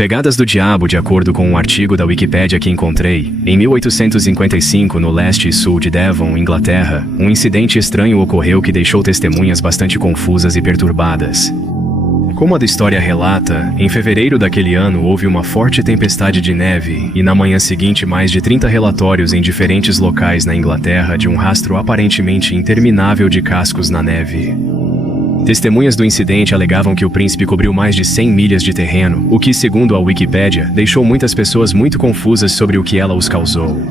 Pegadas do Diabo, de acordo com um artigo da Wikipédia que encontrei, em 1855, no leste e sul de Devon, Inglaterra, um incidente estranho ocorreu que deixou testemunhas bastante confusas e perturbadas. Como a história relata, em fevereiro daquele ano houve uma forte tempestade de neve e na manhã seguinte mais de 30 relatórios em diferentes locais na Inglaterra de um rastro aparentemente interminável de cascos na neve. Testemunhas do incidente alegavam que o príncipe cobriu mais de 100 milhas de terreno, o que, segundo a Wikipédia, deixou muitas pessoas muito confusas sobre o que ela os causou.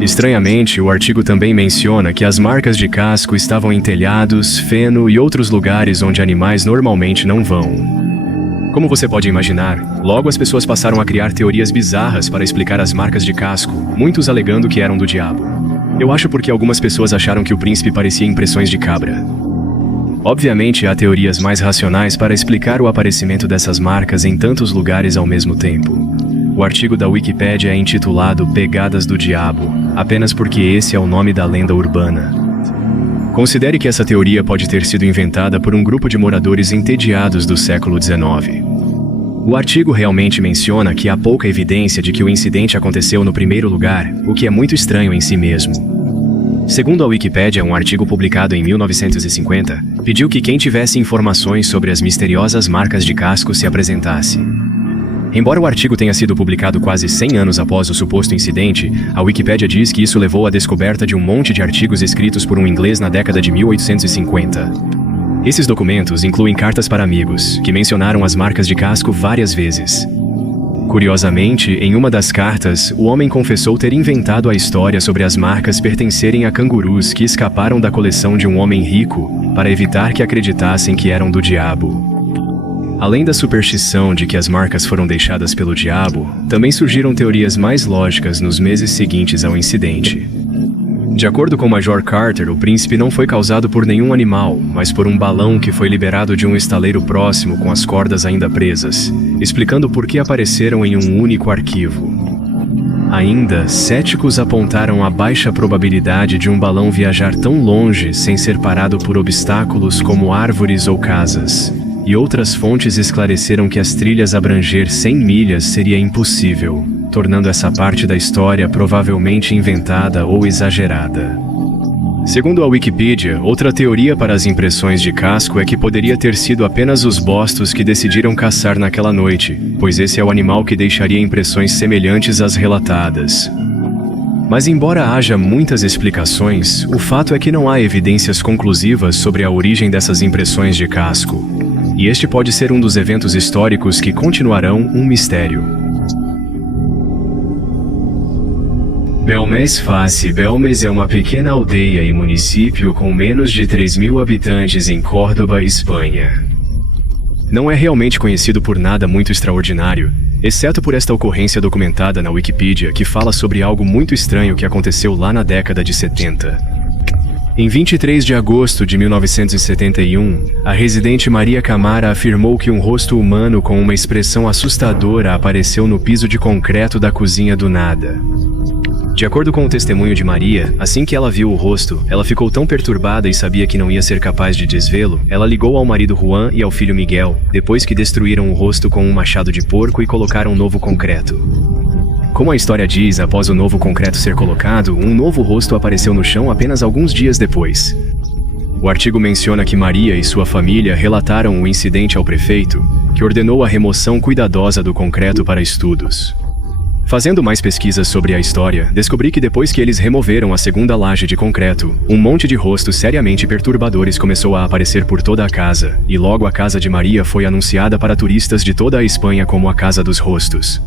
Estranhamente, o artigo também menciona que as marcas de casco estavam em telhados, feno e outros lugares onde animais normalmente não vão. Como você pode imaginar, logo as pessoas passaram a criar teorias bizarras para explicar as marcas de casco, muitos alegando que eram do diabo. Eu acho porque algumas pessoas acharam que o príncipe parecia impressões de cabra. Obviamente, há teorias mais racionais para explicar o aparecimento dessas marcas em tantos lugares ao mesmo tempo. O artigo da Wikipédia é intitulado Pegadas do Diabo, apenas porque esse é o nome da lenda urbana. Considere que essa teoria pode ter sido inventada por um grupo de moradores entediados do século XIX. O artigo realmente menciona que há pouca evidência de que o incidente aconteceu no primeiro lugar, o que é muito estranho em si mesmo. Segundo a Wikipédia, um artigo publicado em 1950 pediu que quem tivesse informações sobre as misteriosas marcas de casco se apresentasse. Embora o artigo tenha sido publicado quase 100 anos após o suposto incidente, a Wikipédia diz que isso levou à descoberta de um monte de artigos escritos por um inglês na década de 1850. Esses documentos incluem cartas para amigos, que mencionaram as marcas de casco várias vezes. Curiosamente, em uma das cartas, o homem confessou ter inventado a história sobre as marcas pertencerem a cangurus que escaparam da coleção de um homem rico para evitar que acreditassem que eram do diabo. Além da superstição de que as marcas foram deixadas pelo diabo, também surgiram teorias mais lógicas nos meses seguintes ao incidente. De acordo com o Major Carter, o príncipe não foi causado por nenhum animal, mas por um balão que foi liberado de um estaleiro próximo com as cordas ainda presas, explicando por que apareceram em um único arquivo. Ainda, céticos apontaram a baixa probabilidade de um balão viajar tão longe sem ser parado por obstáculos como árvores ou casas, e outras fontes esclareceram que as trilhas abranger 100 milhas seria impossível, tornando essa parte da história provavelmente inventada ou exagerada. Segundo a Wikipedia, outra teoria para as impressões de casco é que poderia ter sido apenas os bostos que decidiram caçar naquela noite, pois esse é o animal que deixaria impressões semelhantes às relatadas. Mas embora haja muitas explicações, o fato é que não há evidências conclusivas sobre a origem dessas impressões de casco. E este pode ser um dos eventos históricos que continuarão um mistério. Belmez Face. Belmez é uma pequena aldeia e município com menos de 3.000 habitantes em Córdoba, Espanha. Não é realmente conhecido por nada muito extraordinário, exceto por esta ocorrência documentada na Wikipedia que fala sobre algo muito estranho que aconteceu lá na década de 70. Em 23 de agosto de 1971, a residente Maria Camara afirmou que um rosto humano com uma expressão assustadora apareceu no piso de concreto da cozinha do nada. De acordo com o testemunho de Maria, assim que ela viu o rosto, ela ficou tão perturbada e sabia que não ia ser capaz de desvê-lo, ela ligou ao marido Juan e ao filho Miguel, depois que destruíram o rosto com um machado de porco e colocaram novo concreto. Como a história diz, após o novo concreto ser colocado, um novo rosto apareceu no chão apenas alguns dias depois. O artigo menciona que Maria e sua família relataram o incidente ao prefeito, que ordenou a remoção cuidadosa do concreto para estudos. Fazendo mais pesquisas sobre a história, descobri que depois que eles removeram a segunda laje de concreto, um monte de rostos seriamente perturbadores começou a aparecer por toda a casa, e logo a casa de Maria foi anunciada para turistas de toda a Espanha como a Casa dos Rostos.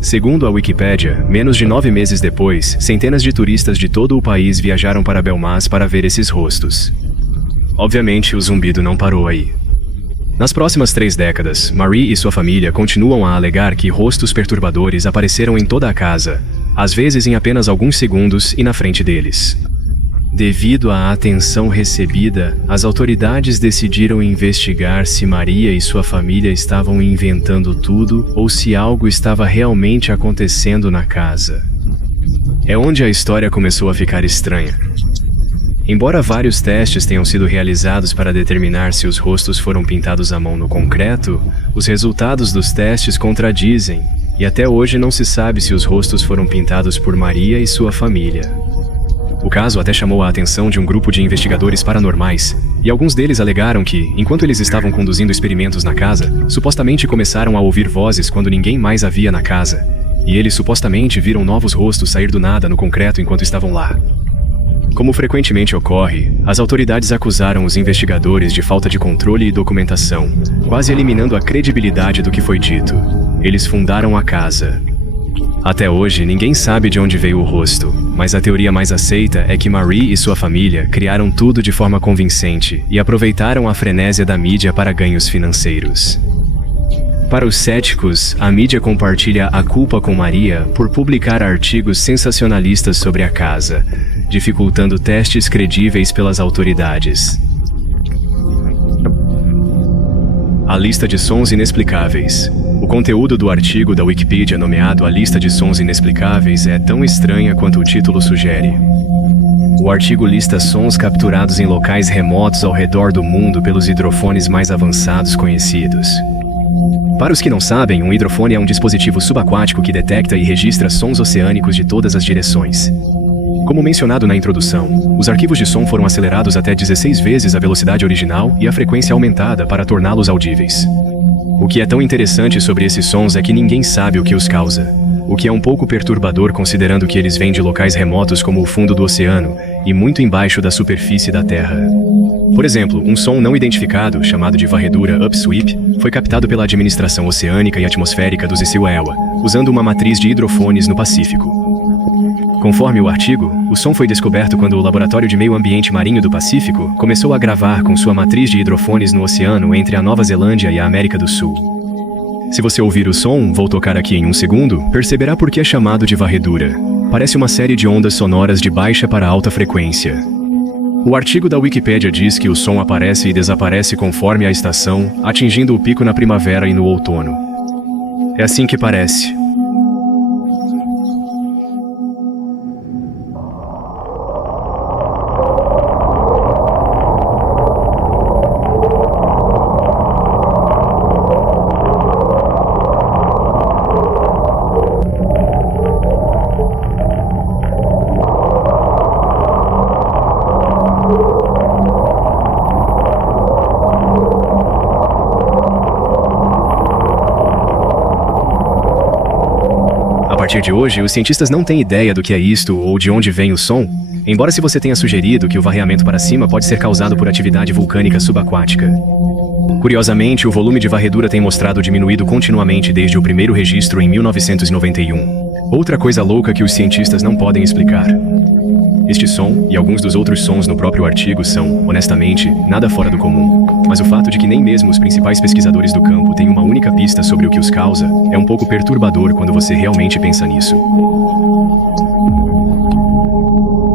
Segundo a Wikipédia, menos de 9 meses depois, centenas de turistas de todo o país viajaram para Belmaz para ver esses rostos. Obviamente, o zumbido não parou aí. Nas próximas 3 décadas, Marie e sua família continuam a alegar que rostos perturbadores apareceram em toda a casa, às vezes em apenas alguns segundos e na frente deles. Devido à atenção recebida, as autoridades decidiram investigar se Maria e sua família estavam inventando tudo ou se algo estava realmente acontecendo na casa. É onde a história começou a ficar estranha. Embora vários testes tenham sido realizados para determinar se os rostos foram pintados à mão no concreto, os resultados dos testes contradizem, e até hoje não se sabe se os rostos foram pintados por Maria e sua família. O caso até chamou a atenção de um grupo de investigadores paranormais, e alguns deles alegaram que, enquanto eles estavam conduzindo experimentos na casa, supostamente começaram a ouvir vozes quando ninguém mais havia na casa, e eles supostamente viram novos rostos sair do nada no concreto enquanto estavam lá. Como frequentemente ocorre, as autoridades acusaram os investigadores de falta de controle e documentação, quase eliminando a credibilidade do que foi dito. Eles fundaram a casa. Até hoje, ninguém sabe de onde veio o rosto, mas a teoria mais aceita é que Marie e sua família criaram tudo de forma convincente e aproveitaram a frenésia da mídia para ganhos financeiros. Para os céticos, a mídia compartilha a culpa com Maria por publicar artigos sensacionalistas sobre a casa, dificultando testes credíveis pelas autoridades. A lista de sons inexplicáveis. O conteúdo do artigo da Wikipedia nomeado A Lista de Sons Inexplicáveis é tão estranha quanto o título sugere. O artigo lista sons capturados em locais remotos ao redor do mundo pelos hidrofones mais avançados conhecidos. Para os que não sabem, um hidrofone é um dispositivo subaquático que detecta e registra sons oceânicos de todas as direções. Como mencionado na introdução, os arquivos de som foram acelerados até 16 vezes a velocidade original e a frequência aumentada para torná-los audíveis. O que é tão interessante sobre esses sons é que ninguém sabe o que os causa, o que é um pouco perturbador considerando que eles vêm de locais remotos como o fundo do oceano e muito embaixo da superfície da Terra. Por exemplo, um som não identificado, chamado de varredura upsweep, foi captado pela Administração Oceânica e Atmosférica dos Isiwawa, usando uma matriz de hidrofones no Pacífico. Conforme o artigo, o som foi descoberto quando o Laboratório de Meio Ambiente Marinho do Pacífico começou a gravar com sua matriz de hidrofones no oceano entre a Nova Zelândia e a América do Sul. Se você ouvir o som, vou tocar aqui em um segundo, perceberá por que é chamado de varredura. Parece uma série de ondas sonoras de baixa para alta frequência. O artigo da Wikipédia diz que o som aparece e desaparece conforme a estação, atingindo o pico na primavera e no outono. É assim que parece. A partir de hoje, os cientistas não têm ideia do que é isto ou de onde vem o som, embora se você tenha sugerido que o varreamento para cima pode ser causado por atividade vulcânica subaquática. Curiosamente, o volume de varredura tem mostrado diminuído continuamente desde o primeiro registro em 1991. Outra coisa louca que os cientistas não podem explicar. Este som, e alguns dos outros sons no próprio artigo são, honestamente, nada fora do comum. Mas o fato de que nem mesmo os principais pesquisadores do campo têm uma única pista sobre o que os causa, é um pouco perturbador quando você realmente pensa nisso.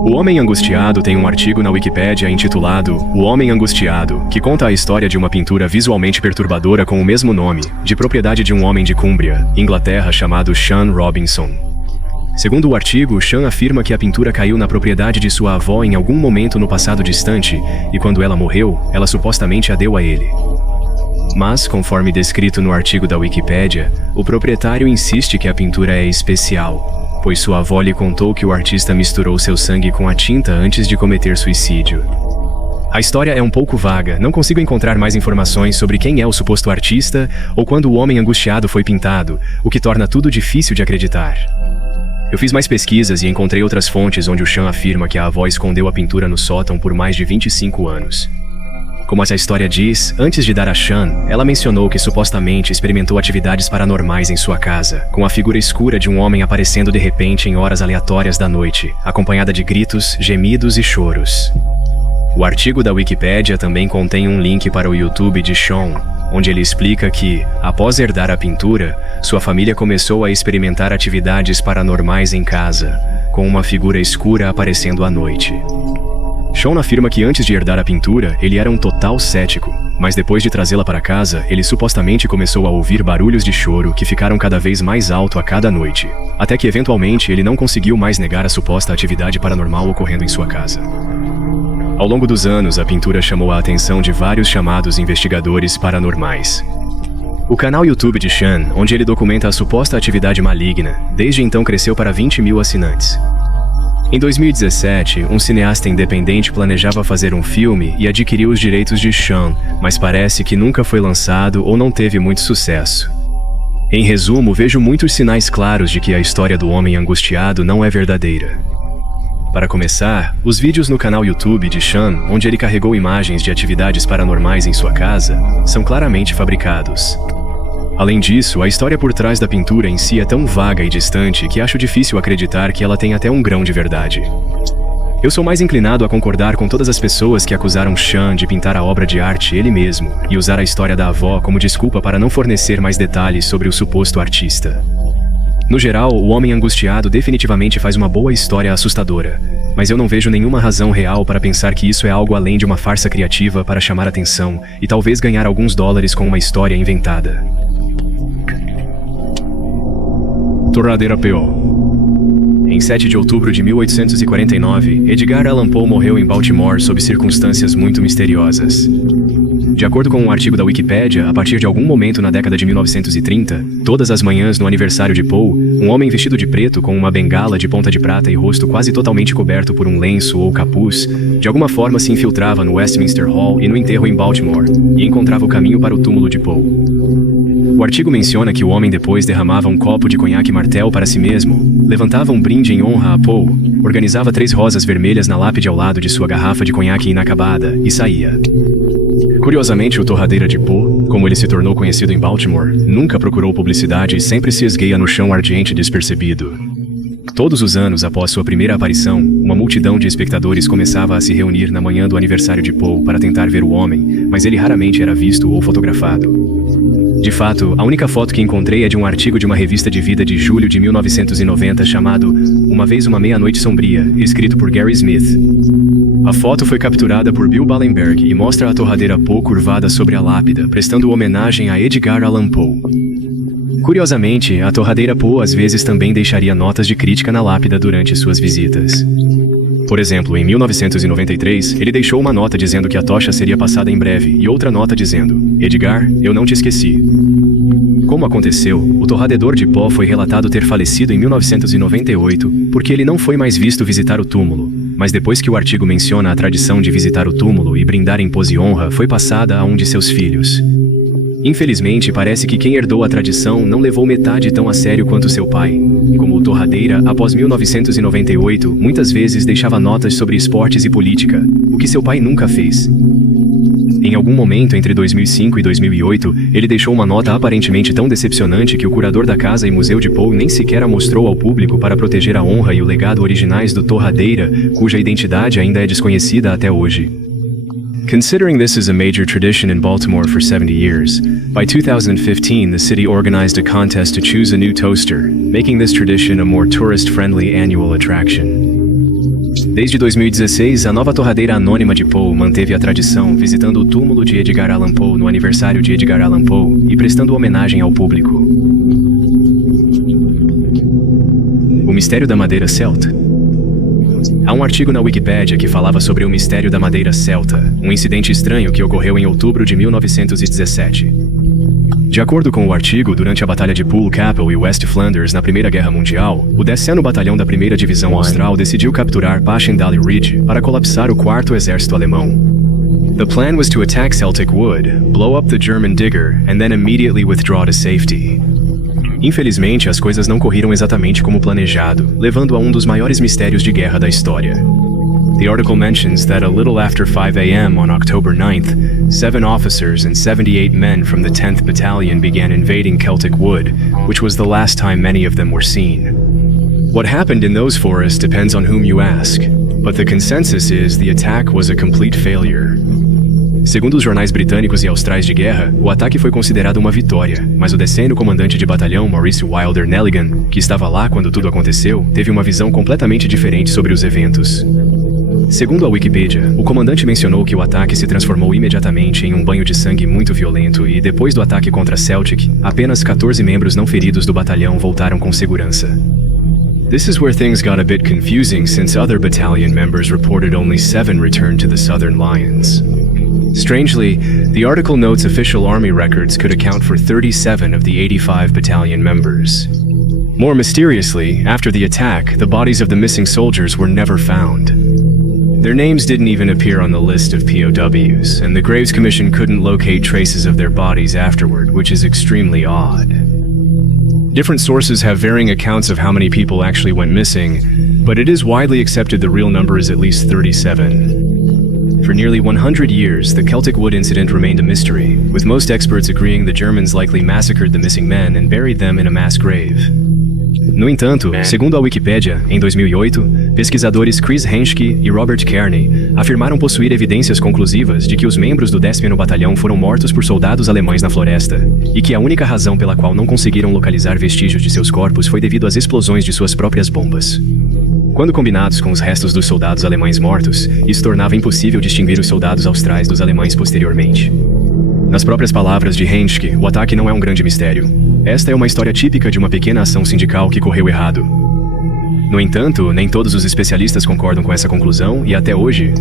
O Homem Angustiado tem um artigo na Wikipédia intitulado O Homem Angustiado, que conta a história de uma pintura visualmente perturbadora com o mesmo nome, de propriedade de um homem de Cumbria, Inglaterra, chamado Sean Robinson. Segundo o artigo, Sean afirma que a pintura caiu na propriedade de sua avó em algum momento no passado distante, e quando ela morreu, ela supostamente a deu a ele. Mas, conforme descrito no artigo da Wikipédia, o proprietário insiste que a pintura é especial, pois sua avó lhe contou que o artista misturou seu sangue com a tinta antes de cometer suicídio. A história é um pouco vaga, não consigo encontrar mais informações sobre quem é o suposto artista ou quando o Homem Angustiado foi pintado, o que torna tudo difícil de acreditar. Eu fiz mais pesquisas e encontrei outras fontes onde o Sean afirma que a avó escondeu a pintura no sótão por mais de 25 anos. Como essa história diz, antes de dar a Sean, ela mencionou que supostamente experimentou atividades paranormais em sua casa, com a figura escura de um homem aparecendo de repente em horas aleatórias da noite, acompanhada de gritos, gemidos e choros. O artigo da Wikipédia também contém um link para o YouTube de Sean, onde ele explica que, após herdar a pintura, sua família começou a experimentar atividades paranormais em casa, com uma figura escura aparecendo à noite. Sean afirma que antes de herdar a pintura, ele era um total cético, mas depois de trazê-la para casa, ele supostamente começou a ouvir barulhos de choro que ficaram cada vez mais alto a cada noite, até que eventualmente ele não conseguiu mais negar a suposta atividade paranormal ocorrendo em sua casa. Ao longo dos anos, a pintura chamou a atenção de vários chamados investigadores paranormais. O canal YouTube de Chan, onde ele documenta a suposta atividade maligna, desde então cresceu para 20 mil assinantes. Em 2017, um cineasta independente planejava fazer um filme e adquiriu os direitos de Chan, mas parece que nunca foi lançado ou não teve muito sucesso. Em resumo, vejo muitos sinais claros de que a história do homem angustiado não é verdadeira. Para começar, os vídeos no canal YouTube de Chan, onde ele carregou imagens de atividades paranormais em sua casa, são claramente fabricados. Além disso, a história por trás da pintura em si é tão vaga e distante que acho difícil acreditar que ela tem até um grão de verdade. Eu sou mais inclinado a concordar com todas as pessoas que acusaram Chan de pintar a obra de arte ele mesmo e usar a história da avó como desculpa para não fornecer mais detalhes sobre o suposto artista. No geral, o homem angustiado definitivamente faz uma boa história assustadora, mas eu não vejo nenhuma razão real para pensar que isso é algo além de uma farsa criativa para chamar atenção e talvez ganhar alguns dólares com uma história inventada. Torradeira P.O. Em 7 de outubro de 1849, Edgar Allan Poe morreu em Baltimore sob circunstâncias muito misteriosas. De acordo com um artigo da Wikipédia, a partir de algum momento na década de 1930, todas as manhãs no aniversário de Poe, um homem vestido de preto com uma bengala de ponta de prata e rosto quase totalmente coberto por um lenço ou capuz, de alguma forma se infiltrava no Westminster Hall e no enterro em Baltimore, e encontrava o caminho para o túmulo de Poe. O artigo menciona que o homem depois derramava um copo de conhaque Martel para si mesmo, levantava um brinde em honra a Poe, organizava 3 rosas vermelhas na lápide ao lado de sua garrafa de conhaque inacabada e saía. Curiosamente, o Torradeira de Poe, como ele se tornou conhecido em Baltimore, nunca procurou publicidade e sempre se esgueia no chão ardiente despercebido. Todos os anos após sua primeira aparição, uma multidão de espectadores começava a se reunir na manhã do aniversário de Poe para tentar ver o homem, mas ele raramente era visto ou fotografado. De fato, a única foto que encontrei é de um artigo de uma revista de vida de julho de 1990 chamado Uma Vez Uma Meia-Noite Sombria, escrito por Gary Smith. A foto foi capturada por Bill Ballenberg e mostra a torradeira Poe curvada sobre a lápida, prestando homenagem a Edgar Allan Poe. Curiosamente, a torradeira Poe às vezes também deixaria notas de crítica na lápida durante suas visitas. Por exemplo, em 1993, ele deixou uma nota dizendo que a tocha seria passada em breve e outra nota dizendo: Edgar, eu não te esqueci. Como aconteceu, o torrador de pó foi relatado ter falecido em 1998 porque ele não foi mais visto visitar o túmulo, mas depois que o artigo menciona a tradição de visitar o túmulo e brindar em pose e honra foi passada a um de seus filhos. Infelizmente, parece que quem herdou a tradição não levou metade tão a sério quanto seu pai. Como o torradeira, após 1998, muitas vezes deixava notas sobre esportes e política, o que seu pai nunca fez. Em algum momento entre 2005 e 2008, ele deixou uma nota aparentemente tão decepcionante que o curador da casa e museu de Poe nem sequer a mostrou ao público para proteger a honra e o legado originais do torradeira, cuja identidade ainda é desconhecida até hoje. Considering this is a major tradition in Baltimore for 70 years, by 2015 the city organized a contest to choose a new toaster, making this tradition a more tourist-friendly annual attraction. Desde 2016, a nova torradeira anônima de Poe manteve a tradição, visitando o túmulo de Edgar Allan Poe no aniversário de Edgar Allan Poe e prestando homenagem ao público. O mistério da madeira celta. Há um artigo na Wikipédia que falava sobre o mistério da madeira celta, um incidente estranho que ocorreu em outubro de 1917. De acordo com o artigo, durante a Batalha de Poole Capel e West Flanders na Primeira Guerra Mundial, o 10º Batalhão da 1ª Divisão Austral decidiu capturar Passchendaele Ridge para colapsar o 4º Exército Alemão. The plan was to attack Celtic Wood, blow up the German digger, and then immediately withdraw to safety. Infelizmente, as coisas não correram exatamente como planejado, levando a um dos maiores mistérios de guerra da história. The article mentions that a little after 5 a.m. on October 9th, 7 officers and 78 men from the 10th Battalion began invading Celtic Wood, which was the last time many of them were seen. What happened in those forests depends on whom you ask, but the consensus is the attack was a complete failure. Segundo os jornais britânicos e austrais de guerra, o ataque foi considerado uma vitória, mas o deceno comandante de batalhão Maurice Wilder Nelligan, que estava lá quando tudo aconteceu, teve uma visão completamente diferente sobre os eventos. Segundo a Wikipedia, o comandante mencionou que o ataque se transformou imediatamente em um banho de sangue muito violento e, depois do ataque contra Celtic, apenas 14 membros não feridos do batalhão voltaram com segurança. This is where things got a bit confusing since other battalion members reported only 7 returned to the Southern Lines. Strangely, the article notes official army records could account for 37 of the 85 battalion members. More mysteriously, after the attack, the bodies of the missing soldiers were never found. Their names didn't even appear on the list of POWs, and the Graves Commission couldn't locate traces of their bodies afterward, which is extremely odd. Different sources have varying accounts of how many people actually went missing, but it is widely accepted the real number is at least 37. For nearly 100 years, the Celtic Wood incident remained a mystery, with most experts agreeing the Germans likely massacred the missing men and buried them in a mass grave. No entanto, segundo a Wikipédia, em 2008, pesquisadores Chris Henschke e Robert Kearney afirmaram possuir evidências conclusivas de que os membros do 10º Batalhão foram mortos por soldados alemães na floresta, e que a única razão pela qual não conseguiram localizar vestígios de seus corpos foi devido às explosões de suas próprias bombas. Quando combinados com os restos dos soldados alemães mortos, isso tornava impossível distinguir os soldados austrais dos alemães posteriormente. Nas próprias palavras de Henschke, o ataque não é um grande mistério. Esta é uma história típica de uma pequena ação sindical que correu errado. No entanto, nem todos os especialistas concordam com essa conclusão e até hoje,